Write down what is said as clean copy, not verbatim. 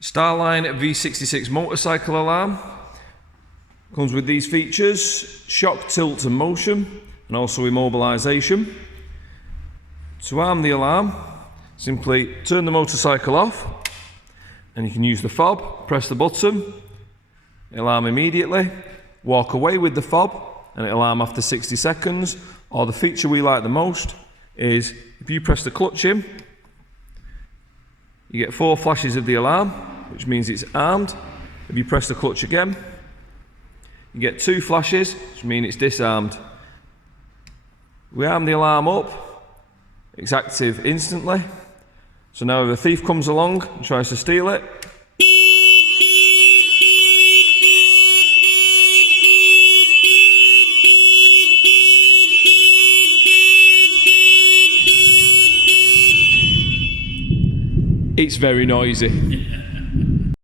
Starline V66 motorcycle alarm. Comes with these features: shock, tilt and motion, and also immobilisation. To arm the alarm, simply turn the motorcycle off, and you can use the fob, press the button, it'll alarm immediately, walk away with the fob, and it'll alarm after 60 seconds. Or the feature we like the most is if you press the clutch in, you get 4 flashes of the alarm, which means it's armed. If you press the clutch again, you get 2 flashes, which mean it's disarmed. We arm the alarm up, it's active instantly. So now if a thief comes along and tries to steal it, it's very noisy.